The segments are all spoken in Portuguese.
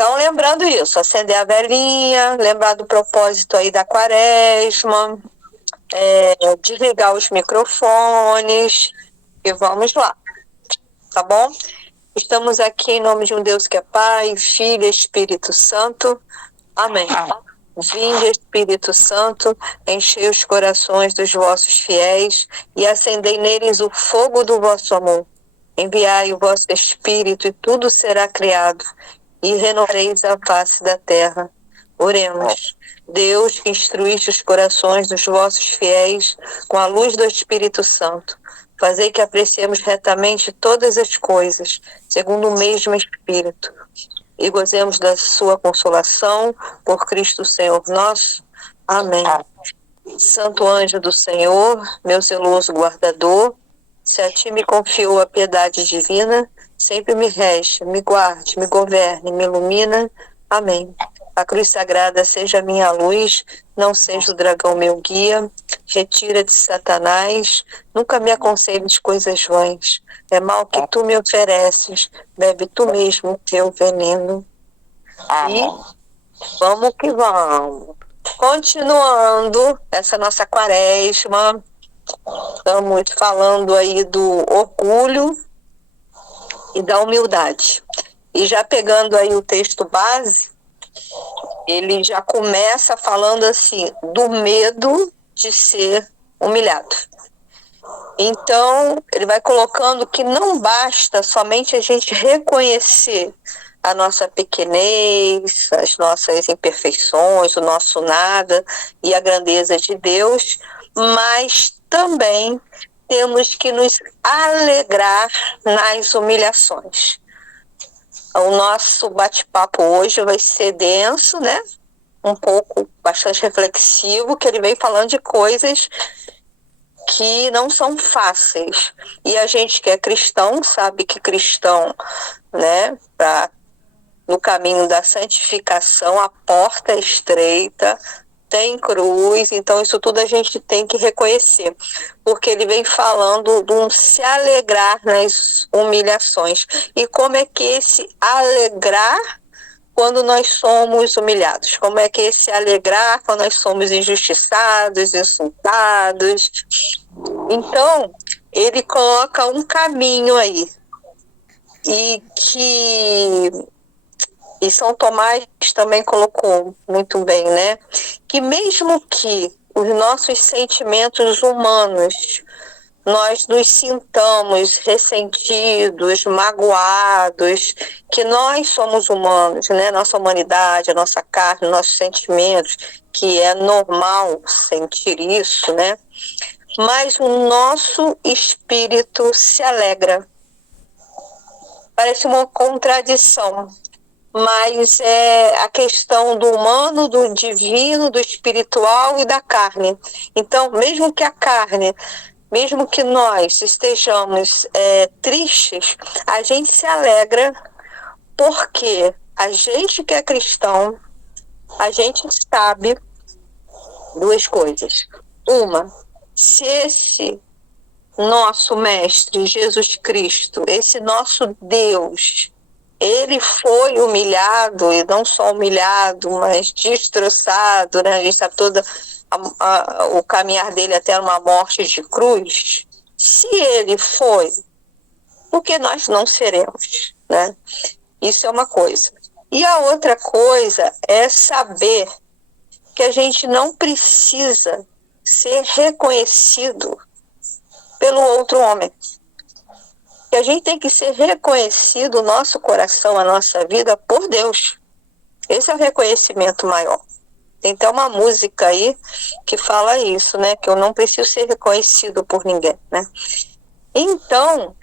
Então, lembrando isso, acender a velinha, lembrar do propósito aí da quaresma, desligar os microfones e vamos lá, tá bom? Estamos aqui em nome de um Deus que é Pai, Filho e Espírito Santo. Amém. Vinde, Espírito Santo, enchei os corações dos vossos fiéis e acendei neles o fogo do vosso amor. Enviai o vosso Espírito e tudo será criado e renovareis a face da terra. Oremos. Deus, que instruíste os corações dos vossos fiéis com a luz do Espírito Santo, fazei que apreciemos retamente todas as coisas, segundo o mesmo Espírito, e gozemos da sua consolação, por Cristo Senhor nosso. Amém. Santo anjo do Senhor, meu zeloso guardador, se a ti me confiou a piedade divina, sempre me rege, me guarde, me governe, me ilumina. Amém. A cruz sagrada seja a minha luz, não seja o dragão meu guia. Retira-te, Satanás, nunca me aconselhes coisas vãs. É mal que tu me ofereces, bebe tu mesmo o teu veneno. E vamos que vamos. Continuando essa nossa quaresma, estamos falando aí do orgulho e da humildade. E já pegando aí o texto base, ele já começa falando assim, do medo de ser humilhado. Então, ele vai colocando que não basta somente a gente reconhecer a nossa pequenez, as nossas imperfeições, o nosso nada e a grandeza de Deus, mas também temos que nos alegrar nas humilhações. O nosso bate-papo hoje vai ser denso, né? Um pouco, bastante reflexivo, que ele vem falando de coisas que não são fáceis. E a gente que é cristão sabe que cristão, né, no caminho da santificação, a porta é estreita, tem cruz, então isso tudo a gente tem que reconhecer, porque ele vem falando de um se alegrar nas humilhações. E como é que esse alegrar quando nós somos humilhados? Como é que esse alegrar quando nós somos injustiçados, insultados? Então, ele coloca um caminho aí, e São Tomás também colocou muito bem, né? Que mesmo que os nossos sentimentos humanos, nós nos sintamos ressentidos, magoados, que nós somos humanos, né? Nossa humanidade, a nossa carne, nossos sentimentos, que é normal sentir isso, né? Mas o nosso espírito se alegra. Parece uma contradição, mas é a questão do humano, do divino, do espiritual e da carne. Então, mesmo que a carne, mesmo que nós estejamos tristes, a gente se alegra porque a gente que é cristão, a gente sabe duas coisas. Uma, se esse nosso Mestre Jesus Cristo, esse nosso Deus, ele foi humilhado, e não só humilhado, mas destroçado, né? A gente sabe todo o caminhar dele até uma morte de cruz. Se ele foi, por que nós não seremos, né? Isso é uma coisa. E a outra coisa é saber que a gente não precisa ser reconhecido pelo outro homem. Que a gente tem que ser reconhecido, o nosso coração, a nossa vida, por Deus. Esse é o reconhecimento maior. Tem até uma música aí que fala isso, né? Que eu não preciso ser reconhecido por ninguém, né? Então,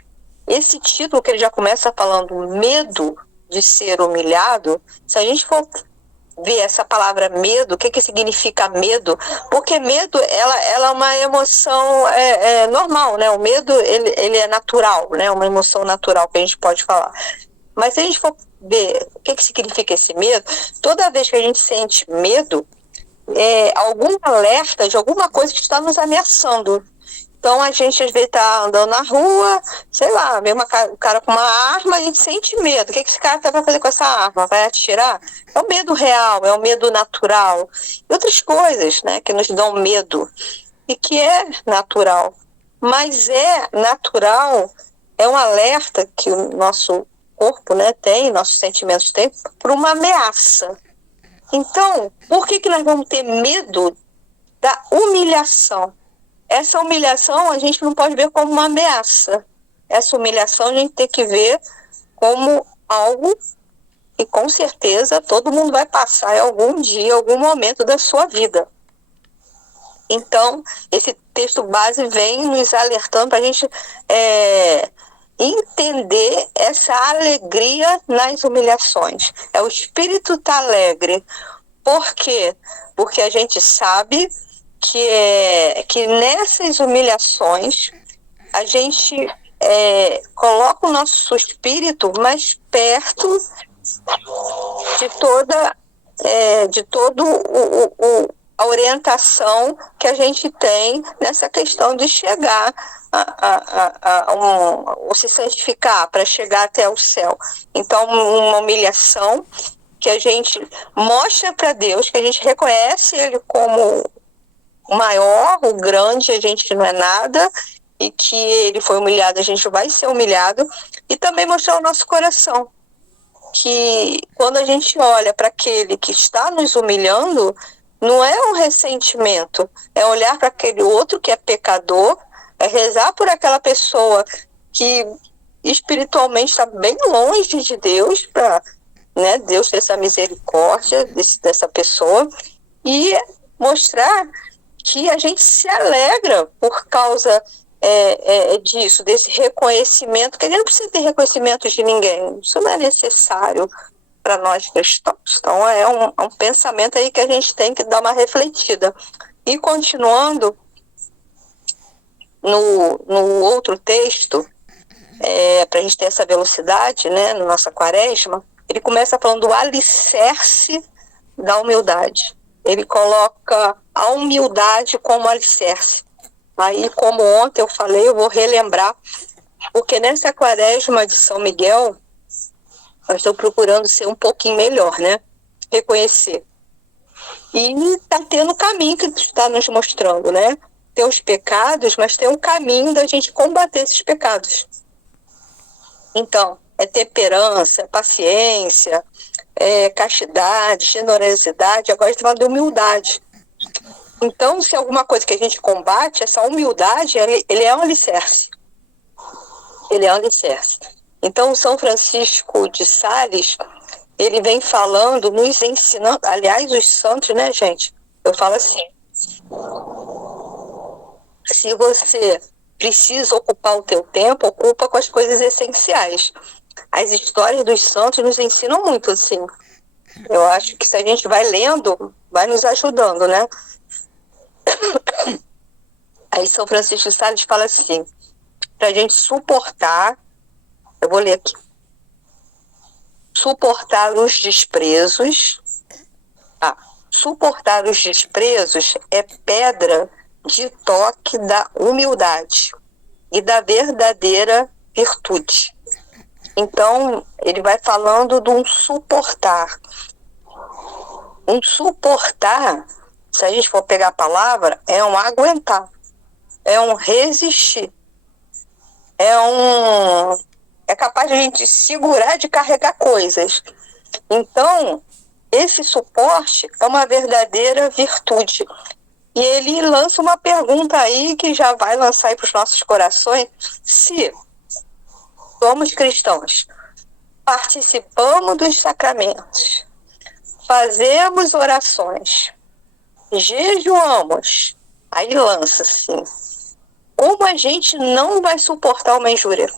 esse título que ele já começa falando, medo de ser humilhado, se a gente for ver essa palavra medo, o que significa medo? Porque medo, ela é uma emoção normal, né? O medo, ele é natural, né? Uma emoção natural que a gente pode falar. Mas se a gente for ver o que significa esse medo, toda vez que a gente sente medo, algum alerta de alguma coisa que está nos ameaçando. Então a gente às vezes tá andando na rua, sei lá, vê o cara com uma arma, a gente sente medo. O que esse cara vai fazer com essa arma? Vai atirar? É o medo real, é o medo natural. E outras coisas, né, que nos dão medo e que é natural. Mas é natural, é um alerta que o nosso corpo, né, tem, nossos sentimentos têm, por uma ameaça. Então, por que nós vamos ter medo da humilhação? Essa humilhação a gente não pode ver como uma ameaça. Essa humilhação a gente tem que ver como algo que com certeza todo mundo vai passar em algum dia, algum momento da sua vida. Então, esse texto base vem nos alertando para a gente entender essa alegria nas humilhações. O espírito está alegre. Por quê? Porque a gente sabe que nessas humilhações a gente coloca o nosso espírito mais perto de todo a orientação que a gente tem nessa questão de chegar ou se santificar para chegar até o céu. Então, uma humilhação que a gente mostra para Deus, que a gente reconhece Ele como o maior, o grande, a gente não é nada, e que Ele foi humilhado, a gente vai ser humilhado, e também mostrar o nosso coração, que quando a gente olha para aquele que está nos humilhando, não é um ressentimento, é olhar para aquele outro que é pecador, é rezar por aquela pessoa que espiritualmente está bem longe de Deus, para Deus ter essa misericórdia dessa pessoa, e mostrar que a gente se alegra por causa disso, desse reconhecimento, que a gente não precisa ter reconhecimento de ninguém, isso não é necessário para nós cristãos. Então é um pensamento aí que a gente tem que dar uma refletida. E continuando no outro texto, para a gente ter essa velocidade, né, na nossa quaresma, ele começa falando do alicerce da humildade. Ele coloca a humildade como alicerce. Aí, como ontem eu falei, eu vou relembrar, porque nessa quaresma de São Miguel, eu estou procurando ser um pouquinho melhor, né? Reconhecer. E está tendo o caminho que está nos mostrando, né? Tem os pecados, mas tem um caminho da gente combater esses pecados. Então, temperança, paciência, castidade, generosidade, agora a gente está falando de humildade. Então, se é alguma coisa que a gente combate, essa humildade, ele é um alicerce. Ele é um alicerce. Então, São Francisco de Sales, ele vem falando, nos ensinando, aliás, os santos, né, gente? Eu falo assim, se você precisa ocupar o teu tempo, ocupa com as coisas essenciais. As histórias dos santos nos ensinam muito, assim. Eu acho que se a gente vai lendo, vai nos ajudando, né? Aí São Francisco de Sales fala assim, para a gente suportar, eu vou ler aqui, suportar os desprezos é pedra de toque da humildade e da verdadeira virtude. Então, ele vai falando de um suportar. Um suportar, se a gente for pegar a palavra, é um aguentar, é um resistir, é capaz de a gente segurar, de carregar coisas. Então, esse suporte é uma verdadeira virtude. E ele lança uma pergunta aí que já vai lançar aí para os nossos corações. Se somos cristãos, participamos dos sacramentos, fazemos orações, jejuamos, aí lança assim, como a gente não vai suportar uma injúria?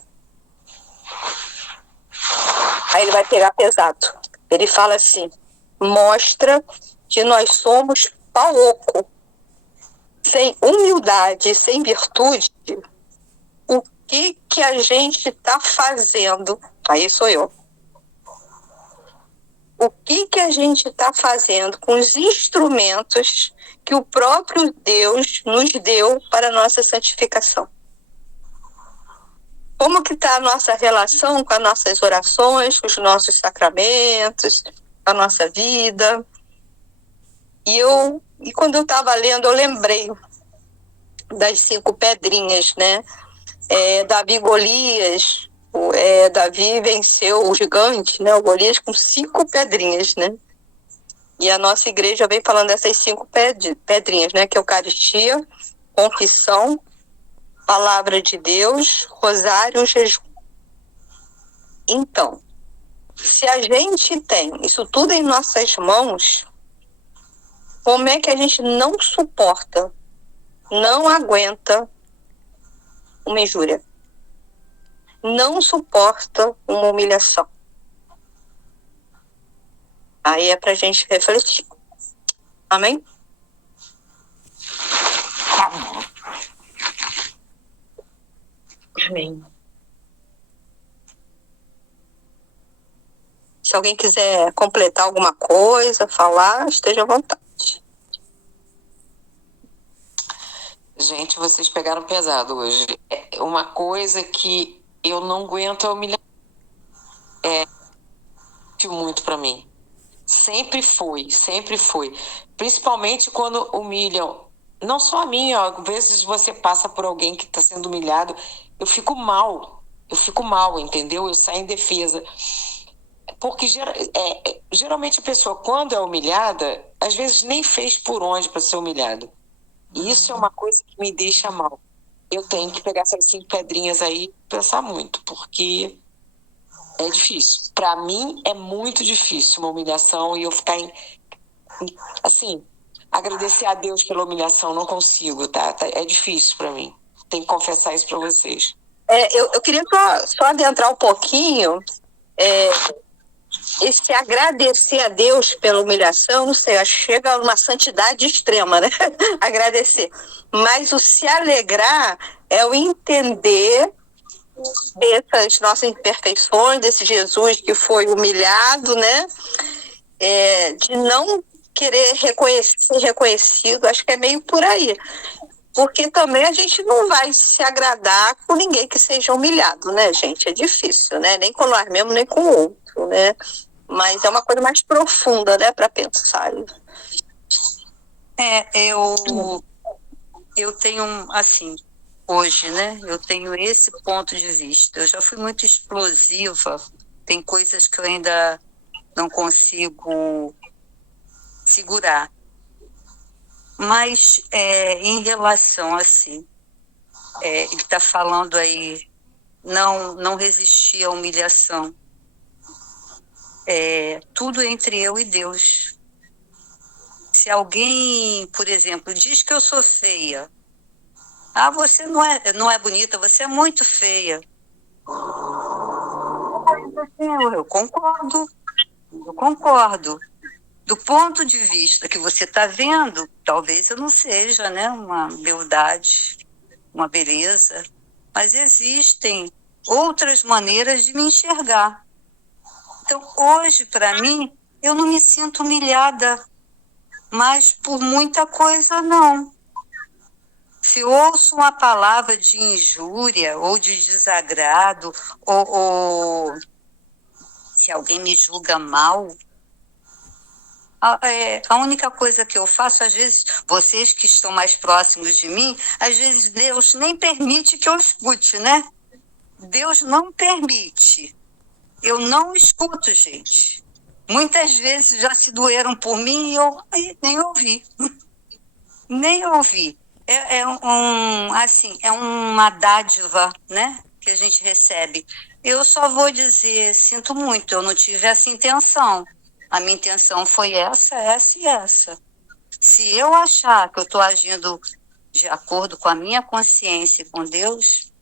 Aí ele vai pegar pesado. Ele fala assim, mostra que nós somos pau oco. Sem humildade, sem virtude, o que a gente está fazendo? Aí sou eu. o que a gente está fazendo com os instrumentos que o próprio Deus nos deu para a nossa santificação. Como que está a nossa relação com as nossas orações, com os nossos sacramentos, com a nossa vida. E quando eu estava lendo, eu lembrei das 5 pedrinhas, né? Davi e Golias, Davi venceu o gigante, né? O Golias com 5 pedrinhas, né? E a nossa igreja vem falando dessas 5 pedrinhas, né? Que é Eucaristia, confissão, palavra de Deus, rosário, jejum. Então, se a gente tem isso tudo em nossas mãos, como é que a gente não suporta, não aguenta uma injúria? Não suporta uma humilhação? Aí é pra gente refletir. Amém? Amém. Se alguém quiser completar alguma coisa, falar, esteja à vontade. Gente, vocês pegaram pesado hoje. Uma coisa que eu não aguento é humilhação. Muito para mim. Sempre foi. Principalmente quando humilham. Não só a mim, ó. Às vezes você passa por alguém que está sendo humilhado. Eu fico mal, entendeu? Eu saio em defesa. Porque geralmente a pessoa, quando é humilhada, às vezes nem fez por onde para ser humilhado. E isso é uma coisa que me deixa mal. Eu tenho que pegar essas 5 pedrinhas aí e pensar muito, porque é difícil. Para mim é muito difícil uma humilhação e eu ficar assim, agradecer a Deus pela humilhação, não consigo, tá? É difícil para mim. Tenho que confessar isso para vocês. Eu queria só adentrar um pouquinho. Esse agradecer a Deus pela humilhação, não sei, acho que chega a uma santidade extrema, né? Agradecer. Mas o se alegrar é o entender dessas nossas imperfeições, desse Jesus que foi humilhado, né? De não querer ser reconhecido, acho que é meio por aí. Porque também a gente não vai se agradar com ninguém que seja humilhado, né, gente? É difícil, né? Nem com nós mesmos, nem com o outro, né? Mas é uma coisa mais profunda, né, para pensar. Eu tenho, assim, hoje, né, eu tenho esse ponto de vista. Eu já fui muito explosiva, tem coisas que eu ainda não consigo segurar. Mas em relação, assim, ele está falando aí, não resistir à humilhação. Tudo entre eu e Deus. Se alguém, por exemplo, diz que eu sou feia, você não é bonita, você é muito feia. Eu concordo. Do ponto de vista que você está vendo, talvez eu não seja, né, uma beldade, uma beleza, mas existem outras maneiras de me enxergar. Então, hoje, para mim, eu não me sinto humilhada, mas por muita coisa, não. Se ouço uma palavra de injúria ou de desagrado, ou se alguém me julga mal, a única coisa que eu faço, às vezes, vocês que estão mais próximos de mim, às vezes Deus nem permite que eu escute, né? Deus não permite. Eu não escuto, gente. Muitas vezes já se doeram por mim e eu nem ouvi. Nem ouvi. É uma dádiva, né, que a gente recebe. Eu só vou dizer, sinto muito, eu não tive essa intenção. A minha intenção foi essa e essa. Se eu achar que eu estou agindo de acordo com a minha consciência e com Deus,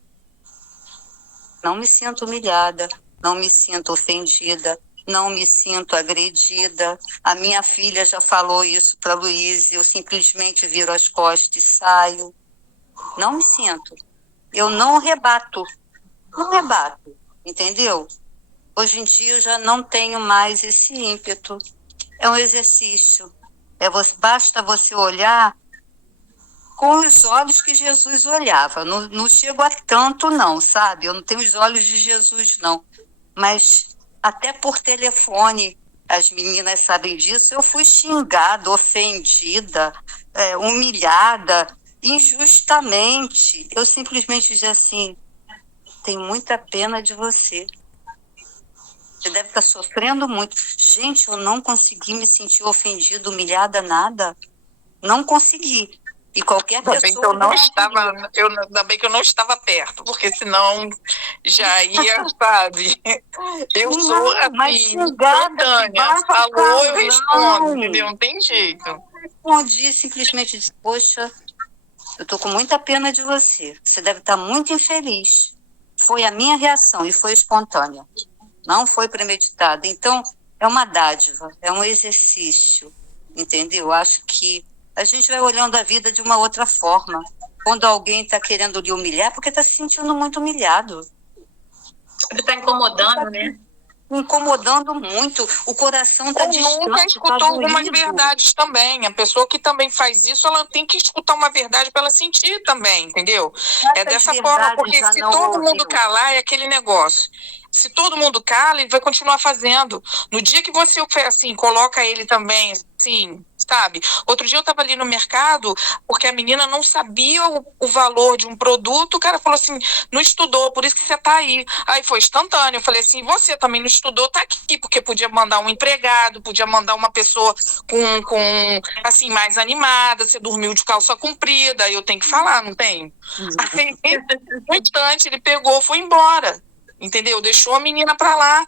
não me sinto humilhada, não me sinto ofendida, não me sinto agredida. A minha filha já falou isso para a Luísa, eu simplesmente viro as costas e saio. Não me sinto. Eu não rebato, entendeu? Hoje em dia eu já não tenho mais esse ímpeto. É um exercício. Basta você olhar com os olhos que Jesus olhava. Não, não chego a tanto, não, sabe? Eu não tenho os olhos de Jesus, não. Mas até por telefone, as meninas sabem disso, eu fui xingada, ofendida, humilhada, injustamente. Eu simplesmente disse assim, tenho muita pena de você. Você deve estar sofrendo muito. Gente, eu não consegui me sentir ofendida, humilhada, nada. Não consegui. E qualquer Ainda bem que eu pessoa... não estava, ainda bem que eu não estava perto, porque senão já ia, sabe? Eu sou mas assim, xingada, instantânea. Falou, eu respondo, entendeu? Não tem jeito. Respondi, simplesmente disse, poxa, eu estou com muita pena de você. Você deve estar muito infeliz. Foi a minha reação e foi espontânea. Não foi premeditada. Então, é uma dádiva, é um exercício, entendeu? Acho que a gente vai olhando a vida de uma outra forma. Quando alguém está querendo lhe humilhar, porque está se sentindo muito humilhado. Está incomodando, né? Incomodando muito. O coração está distante. Nunca escutou algumas verdades também. A pessoa que também faz isso, ela tem que escutar uma verdade para ela sentir também, entendeu? É dessa forma, porque se todo mundo calar, é aquele negócio. Se todo mundo cala, ele vai continuar fazendo. No dia que você, assim, coloca ele também, assim, sabe? Outro dia eu estava ali no mercado, porque a menina não sabia o valor de um produto, o cara falou assim, não estudou, por isso que você está aí. Aí foi instantâneo, eu falei assim, você também não estudou, tá aqui, porque podia mandar um empregado, podia mandar uma pessoa com assim, mais animada, você dormiu de calça comprida, aí eu tenho que falar, não tenho? Aí, no instante, ele pegou, foi embora. Entendeu? Deixou a menina pra lá,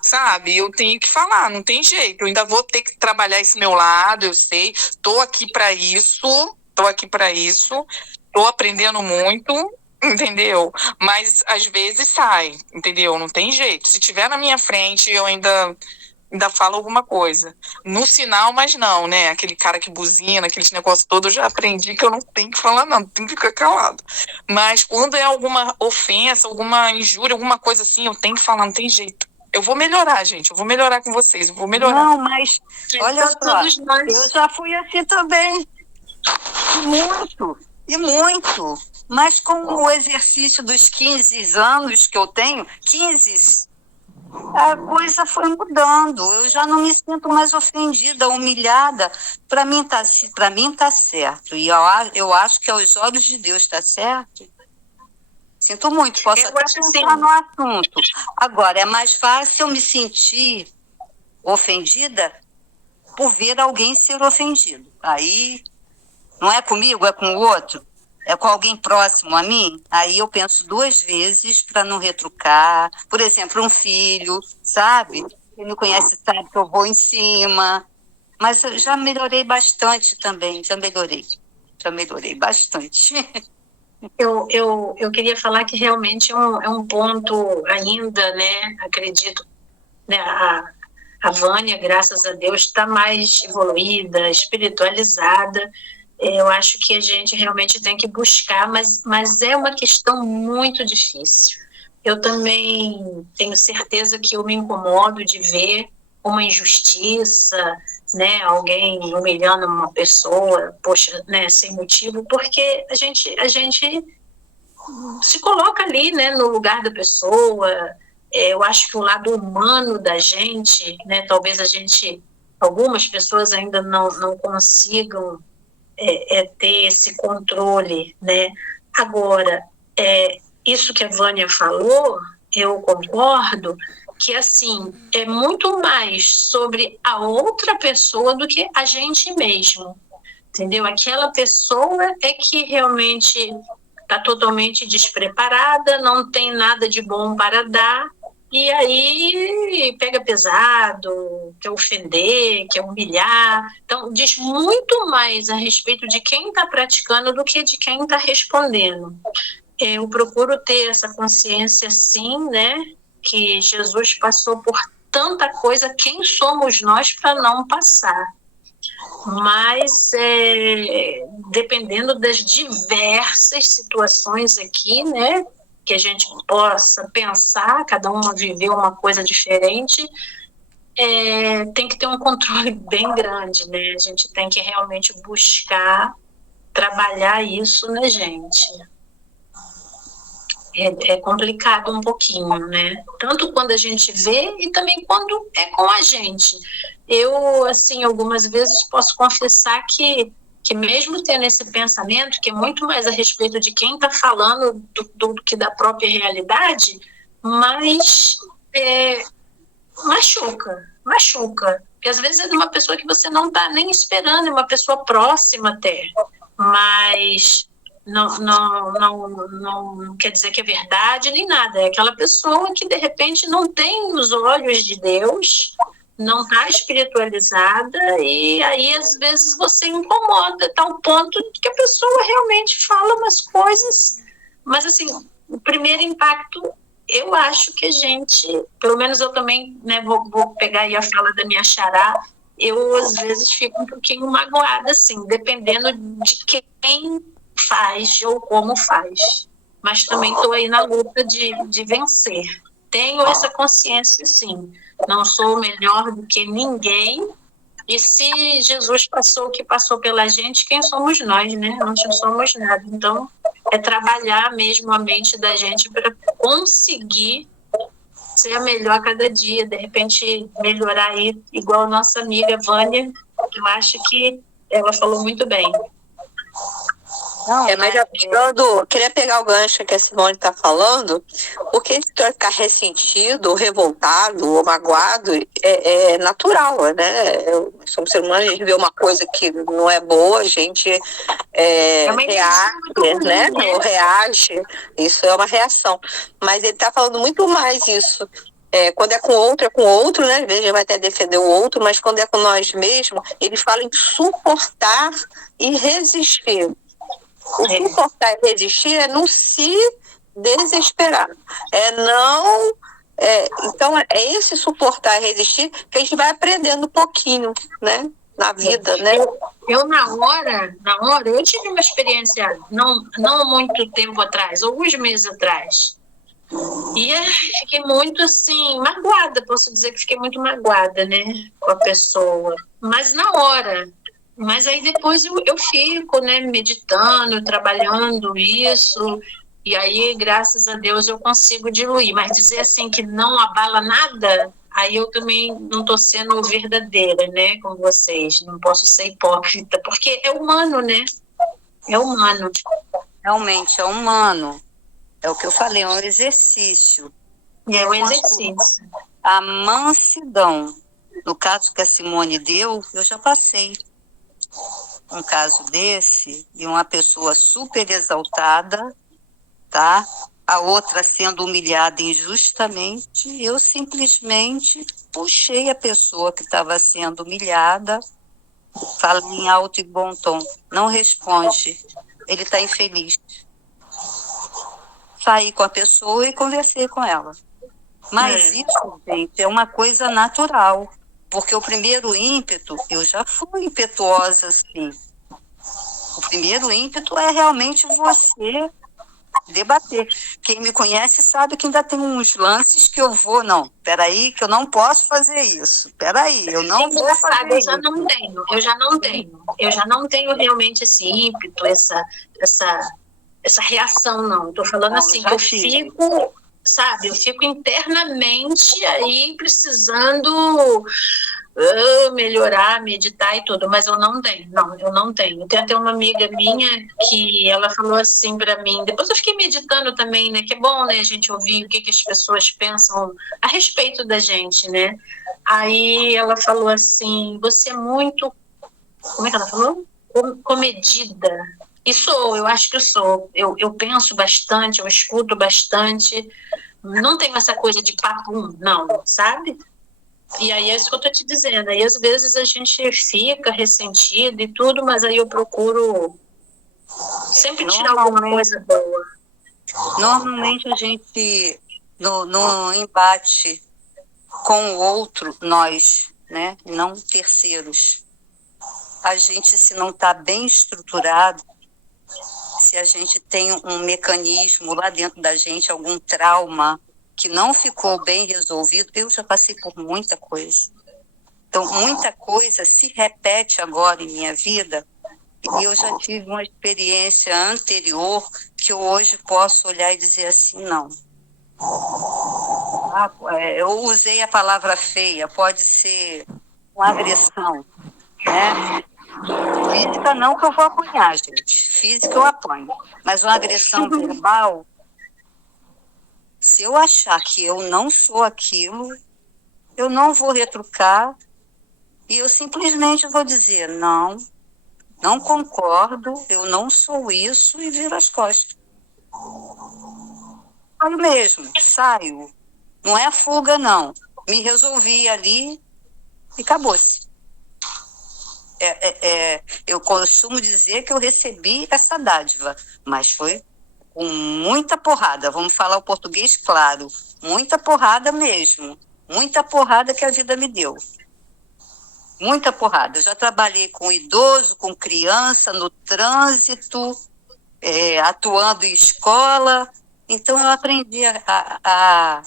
sabe? Eu tenho que falar, não tem jeito. Eu ainda vou ter que trabalhar esse meu lado, eu sei. Tô aqui pra isso, tô aprendendo muito, entendeu? Mas às vezes sai, entendeu? Não tem jeito. Se tiver na minha frente, eu ainda falo alguma coisa. No sinal, mas não, né? Aquele cara que buzina, aqueles negócios todos, eu já aprendi que eu não tenho que falar, não, tenho que ficar calado. Mas quando é alguma ofensa, alguma injúria, alguma coisa assim, eu tenho que falar, não tem jeito. Eu vou melhorar, gente, eu vou melhorar com vocês, eu vou melhorar. Não, mas olha só, eu já fui assim também. E muito. Mas com o exercício dos 15 anos que eu tenho, 15, a coisa foi mudando. Eu já não me sinto mais ofendida, humilhada. Para mim tá certo. E eu acho que aos olhos de Deus está certo. Sinto muito, posso até pensar no assunto. Agora, é mais fácil eu me sentir ofendida por ver alguém ser ofendido. Aí, não é comigo, é com o outro. É com alguém próximo a mim, aí eu penso 2 vezes para não retrucar. Por exemplo, um filho, sabe? Quem me conhece sabe que eu vou em cima. Mas eu já melhorei bastante também, já melhorei bastante. Eu queria falar que realmente é um ponto ainda, né? Acredito, né? A Vânia, graças a Deus, está mais evoluída, espiritualizada. Eu acho que a gente realmente tem que buscar, mas é uma questão muito difícil. Eu também tenho certeza que eu me incomodo de ver uma injustiça, né, alguém humilhando uma pessoa, poxa, né, sem motivo, porque a gente se coloca ali, né, no lugar da pessoa. Eu acho que o lado humano da gente, né, talvez algumas pessoas ainda não consigam ter esse controle, né? Agora, isso que a Vânia falou, eu concordo, que assim, é muito mais sobre a outra pessoa do que a gente mesmo, entendeu? Aquela pessoa é que realmente está totalmente despreparada, não tem nada de bom para dar, e aí pega pesado, quer ofender, quer humilhar. Então, diz muito mais a respeito de quem está praticando do que de quem está respondendo. Eu procuro ter essa consciência, sim, né? Que Jesus passou por tanta coisa, quem somos nós para não passar? Mas, dependendo das diversas situações aqui, né? que a gente possa pensar, cada uma viveu uma coisa diferente, tem que ter um controle bem grande, né? A gente tem que realmente buscar trabalhar isso na gente. É complicado um pouquinho, né? Tanto quando a gente vê e também quando é com a gente. Eu, assim, algumas vezes posso confessar que mesmo tendo esse pensamento, que é muito mais a respeito de quem está falando do que da própria realidade, mas machuca. Porque às vezes é de uma pessoa que você não está nem esperando, é uma pessoa próxima até, mas não quer dizer que é verdade nem nada. É aquela pessoa que de repente não tem os olhos de Deus, não está espiritualizada, e aí às vezes você incomoda a tal ponto de que a pessoa realmente fala umas coisas, mas assim, o primeiro impacto, eu acho que a gente, pelo menos eu também, né, vou pegar aí a fala da minha xará, eu às vezes fico um pouquinho magoada, assim, dependendo de quem faz ou como faz, mas também estou aí na luta de vencer. Tenho essa consciência, sim, não sou melhor do que ninguém, e se Jesus passou o que passou pela gente, quem somos nós, né? Nós não somos nada. Então, é trabalhar mesmo a mente da gente para conseguir ser a melhor a cada dia, de repente melhorar aí, igual a nossa amiga Vânia, que eu acho que ela falou muito bem. Mas queria pegar o gancho que a Simone está falando, porque se tu ficar ressentido, ou revoltado, ou magoado, é natural, né? Somos seres humanos, a gente vê uma coisa que não é boa, a gente reage, né? Ou reage, isso é uma reação. Mas ele está falando muito mais isso. Quando é com outro, né? Às vezes a gente vai até defender o outro, mas quando é com nós mesmos, ele fala em suportar e resistir. O suportar e resistir é não se desesperar. Então, é esse suportar e resistir que a gente vai aprendendo um pouquinho, né? Na vida, né? Eu na hora, eu tive uma experiência não muito tempo atrás, alguns meses atrás. E fiquei muito, assim, magoada, posso dizer que fiquei muito magoada, né? Com a pessoa. Mas na hora... Mas aí depois eu fico, né, meditando, trabalhando isso, e aí, graças a Deus, eu consigo diluir. Mas dizer assim que não abala nada, aí eu também não estou sendo verdadeira, né, com vocês. Não posso ser hipócrita, porque é humano, né? É humano. Realmente, é humano. É o que eu falei, é um exercício. É um exercício. A mansidão, no caso que a Simone deu, eu já passei um caso desse, e uma pessoa super exaltada, tá? A outra sendo humilhada injustamente, eu simplesmente puxei a pessoa que estava sendo humilhada, falo em alto e bom tom, não responde, ele está infeliz. Saí com a pessoa e conversei com ela. Mas isso, gente, é uma coisa natural. Porque o primeiro ímpeto, eu já fui impetuosa, assim. O primeiro ímpeto é realmente você debater. Quem me conhece sabe que ainda tem uns lances que eu vou, não, peraí, que eu não posso fazer isso. Peraí, eu não vou fazer isso. Eu já não tenho realmente esse ímpeto, essa reação, não. Estou falando não, assim, que eu fico... Sabe, eu fico internamente aí precisando melhorar, meditar e tudo, mas eu não tenho. Tem até uma amiga minha que ela falou assim para mim, depois eu fiquei meditando também, né, que é bom, né, a gente ouvir o que as pessoas pensam a respeito da gente, né. Aí ela falou assim, você é muito, como é que ela falou? Comedida. E eu acho que eu sou. Eu penso bastante, eu escuto bastante. Não tenho essa coisa de papum, não, sabe? E aí é isso que eu tô te dizendo. Aí às vezes a gente fica ressentido e tudo, mas aí eu procuro sempre tirar alguma coisa boa. Normalmente a gente, no embate com o outro, nós, né, não terceiros, a gente, se não está bem estruturado, se a gente tem um mecanismo lá dentro da gente, algum trauma que não ficou bem resolvido. Eu já passei por muita coisa. Então, muita coisa se repete agora em minha vida, e eu já tive uma experiência anterior que eu hoje posso olhar e dizer assim, não. Eu usei a palavra feia, pode ser uma agressão, né? Física não, que eu vou apanhar, gente. Física eu apanho. Mas uma agressão verbal, se eu achar que eu não sou aquilo, eu não vou retrucar e eu simplesmente vou dizer, não concordo, eu não sou isso e viro as costas. Saio mesmo, saio. Não é fuga, não. Me resolvi ali e acabou-se. Eu costumo dizer que eu recebi essa dádiva, mas foi com muita porrada. Vamos falar o português claro. Muita porrada mesmo. Muita porrada que a vida me deu. Muita porrada. Eu já trabalhei com idoso, com criança, no trânsito, atuando em escola. Então, eu aprendi a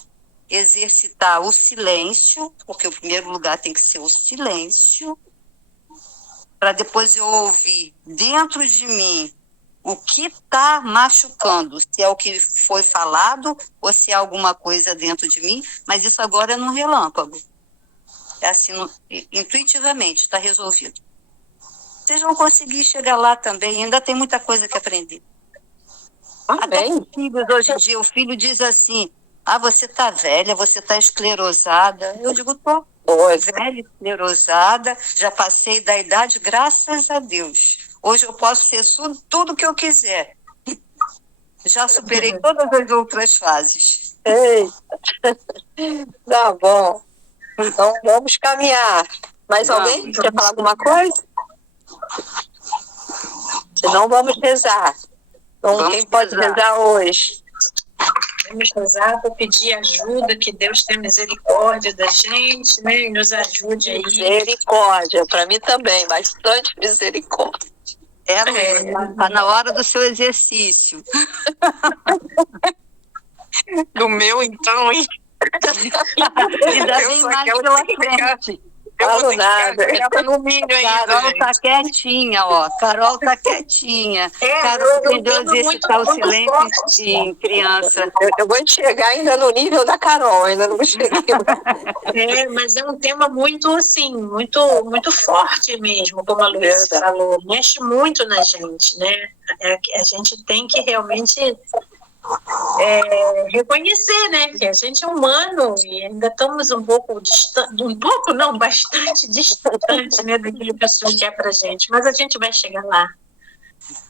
exercitar o silêncio, porque o primeiro lugar tem que ser o silêncio, para depois eu ouvir dentro de mim o que está machucando, se é o que foi falado ou se é alguma coisa dentro de mim, mas isso agora é no relâmpago. É assim, intuitivamente, está resolvido. Vocês vão conseguir chegar lá também, ainda tem muita coisa que aprender. Até os filhos, hoje em dia, o filho diz assim, você está velha, você está esclerosada. Eu digo, tô velha, esclerosada, já passei da idade, graças a Deus. Hoje eu posso ser tudo o que eu quiser. Já superei todas as outras fases. Eita. Tá bom. Então vamos caminhar. Mais alguém quer falar alguma coisa? Senão vamos rezar. Então, quem pode rezar hoje? Vamos rezar para pedir ajuda, que Deus tenha misericórdia da gente, né? E nos ajude aí. Misericórdia, para mim também, bastante misericórdia. Está na hora do seu exercício. Do meu, então, hein? Ainda bem mais pela frente. Falo nada. No milho ainda, Carol tá quietinha, ó. Carol tá quietinha. Carol aprendeu a exercitar o silêncio em criança. Eu vou chegar ainda no nível da Carol, ainda não cheguei. Mas é um tema muito, assim, muito forte mesmo, como a Luísa falou. Mexe muito na gente, né? A gente tem que realmente reconhecer, né, que a gente é humano e ainda estamos um pouco distante, bastante distante, né, daquilo que o Senhor quer pra gente, mas a gente vai chegar lá,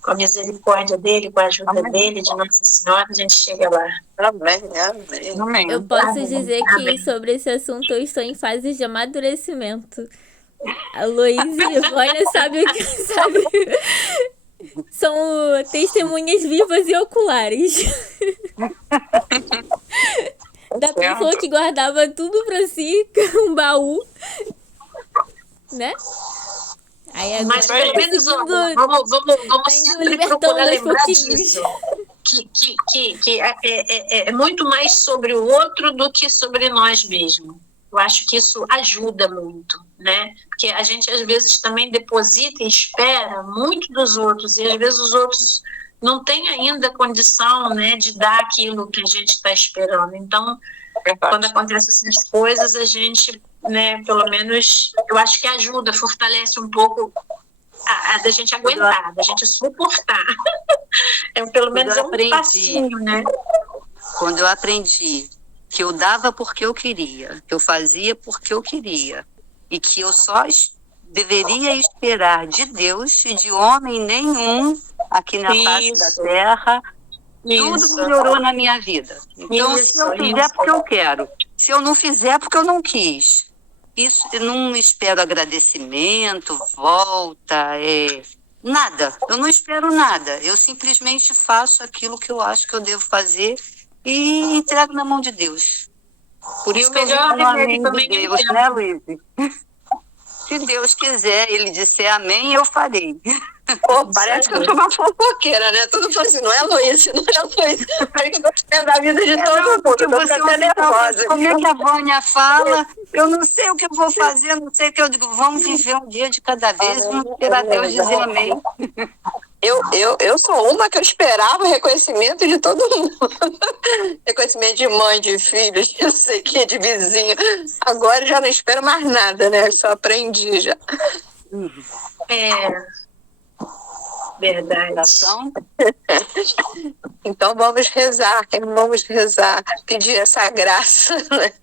com a misericórdia dele, com a ajuda dele, de Nossa Senhora, a gente chega lá. Amém. Eu posso dizer que sobre esse assunto eu estou em fase de amadurecimento. A Luísa e a Ivone sabe o que sabe. São testemunhas vivas e oculares. Da pessoa que guardava tudo pra si, um baú, né? Aí agora mas pelo menos vamos sempre procurar lembrar disso. Que é muito mais sobre o outro do que sobre nós mesmos. Eu acho que isso ajuda muito, né? Porque a gente, às vezes, também deposita e espera muito dos outros, e às vezes os outros não têm ainda condição, né, de dar aquilo que a gente está esperando. Então, quando acontecem essas coisas, a gente, né, pelo menos, eu acho que ajuda, fortalece um pouco da gente aguentar, da gente suportar. Pelo menos é um passinho, né? Quando eu aprendi que eu dava porque eu queria, que eu fazia porque eu queria, e que eu só deveria esperar de Deus e de homem nenhum aqui na face da terra, tudo melhorou na minha vida. Então, se eu fizer porque eu quero, se eu não fizer porque eu não quis, isso, eu não espero agradecimento, volta, nada, eu não espero nada, eu simplesmente faço aquilo que eu acho que eu devo fazer e entrego na mão de Deus. Por isso que eu digo no amém de Deus, né, Luísa? Se Deus quiser, ele disser amém, eu farei. Pô, parece que eu sou uma fofoqueira, né? Tudo fala assim, não é Luiz, não é Luiz. Aí que eu tô vendo a vida de todo mundo, porque eu tô você até nervosa. como é que a Vânia fala? Eu não sei o que eu vou fazer, não sei o que eu digo. Vamos viver um dia de cada vez, vamos esperar Deus dizer amém. Eu sou uma que eu esperava reconhecimento de todo mundo. Reconhecimento de mãe, de filhos, de não sei o que, de vizinho. Agora eu já não espero mais nada, né? Eu só aprendi já. Verdade. Então vamos rezar, pedir essa graça, né?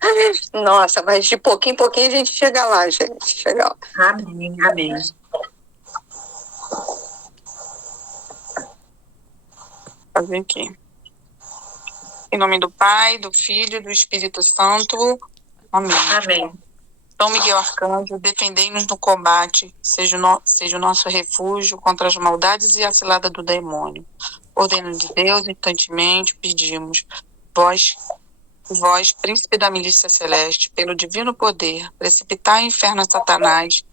Nossa, mas de pouquinho em pouquinho a gente chega lá, gente. Chega lá. Amém, amém. Fazer aqui. Em nome do Pai, do Filho e do Espírito Santo. Amém. Amém. São Miguel Arcanjo, defendei-nos no combate, seja o nosso refúgio contra as maldades e a cilada do demônio. Ordeno de Deus, instantemente, pedimos, vós, príncipe da milícia celeste, pelo divino poder, precipitai em inferno a Satanás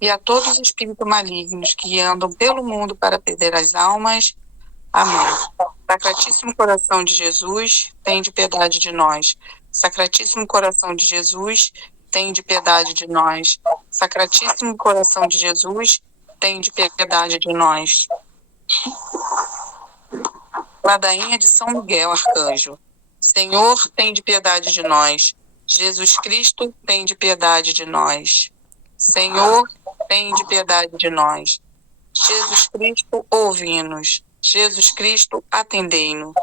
e a todos os espíritos malignos que andam pelo mundo para perder as almas. Amém. Sacratíssimo coração de Jesus, tende piedade de nós. Sacratíssimo coração de Jesus, tende piedade de nós. Sacratíssimo coração de Jesus, tende piedade de nós. Ladainha de São Miguel Arcanjo. Senhor, tende piedade de nós. Jesus Cristo, tende piedade de nós. Senhor, tende piedade de nós. Jesus Cristo, ouvi-nos. Jesus Cristo, atendei-nos.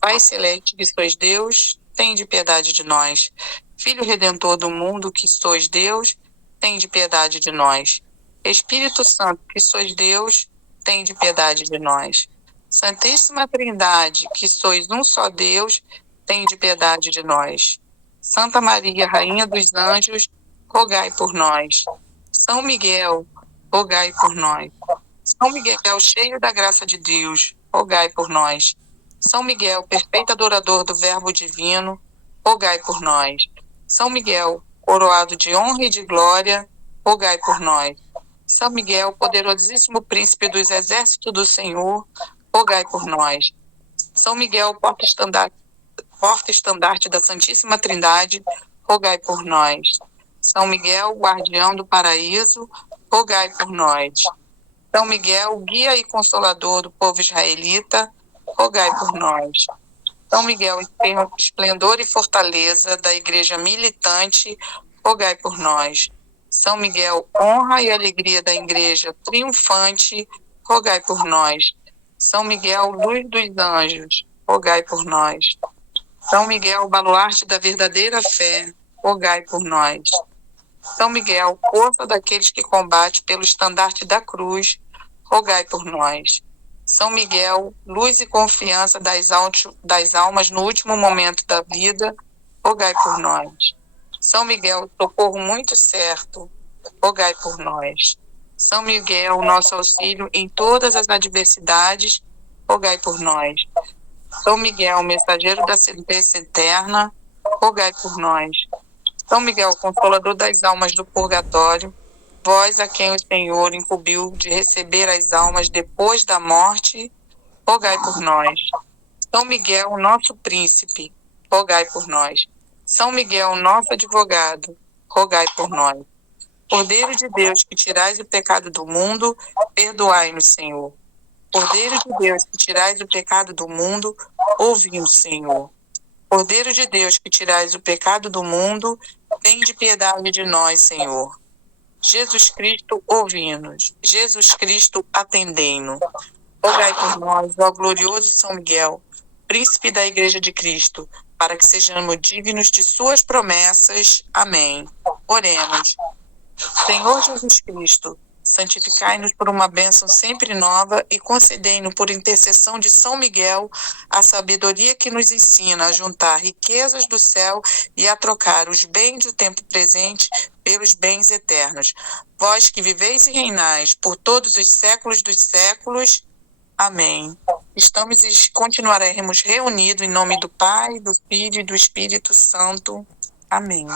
Pai Celeste, que sois Deus, tende piedade de nós. Filho Redentor do mundo, que sois Deus, tende piedade de nós. Espírito Santo, que sois Deus, tende piedade de nós. Santíssima Trindade, que sois um só Deus, tende piedade de nós. Santa Maria, Rainha dos Anjos, rogai por nós. São Miguel, rogai por nós. São Miguel, cheio da graça de Deus, rogai por nós. São Miguel, perfeito adorador do Verbo divino, rogai por nós. São Miguel, coroado de honra e de glória, rogai por nós. São Miguel, poderosíssimo príncipe dos exércitos do Senhor, rogai por nós. São Miguel, porta-estandarte da Santíssima Trindade, rogai por nós. São Miguel, guardião do paraíso, rogai por nós. São Miguel, guia e consolador do povo israelita, rogai por nós. São Miguel, esplendor e fortaleza da igreja militante, rogai por nós. São Miguel, honra e alegria da igreja triunfante, rogai por nós. São Miguel, luz dos anjos, rogai por nós. São Miguel, baluarte da verdadeira fé, rogai por nós. São Miguel, força daqueles que combatem pelo estandarte da cruz, rogai por nós. São Miguel, luz e confiança das almas no último momento da vida, rogai por nós. São Miguel, socorro muito certo, rogai por nós. São Miguel, nosso auxílio em todas as adversidades, rogai por nós. São Miguel, mensageiro da sentença eterna, rogai por nós. São Miguel, consolador das almas do purgatório, vós a quem o Senhor incumbiu de receber as almas depois da morte, rogai por nós. São Miguel, nosso príncipe, rogai por nós. São Miguel, nosso advogado, rogai por nós. Cordeiro de Deus, que tirais o pecado do mundo, perdoai-nos, Senhor. Cordeiro de Deus, que tirais o pecado do mundo, ouvi-nos, Senhor. Cordeiro de Deus, que tirais o pecado do mundo, tende piedade de nós, Senhor. Jesus Cristo, ouvi-nos. Jesus Cristo, atendei-nos. Rogai por nós, ó glorioso São Miguel, príncipe da Igreja de Cristo, para que sejamos dignos de suas promessas. Amém. Oremos. Senhor Jesus Cristo, santificai-nos por uma bênção sempre nova e concedei-nos por intercessão de São Miguel a sabedoria que nos ensina a juntar riquezas do céu e a trocar os bens do tempo presente pelos bens eternos. Vós que viveis e reinais por todos os séculos dos séculos. Amém. Estamos e continuaremos reunidos em nome do Pai, do Filho e do Espírito Santo. Amém.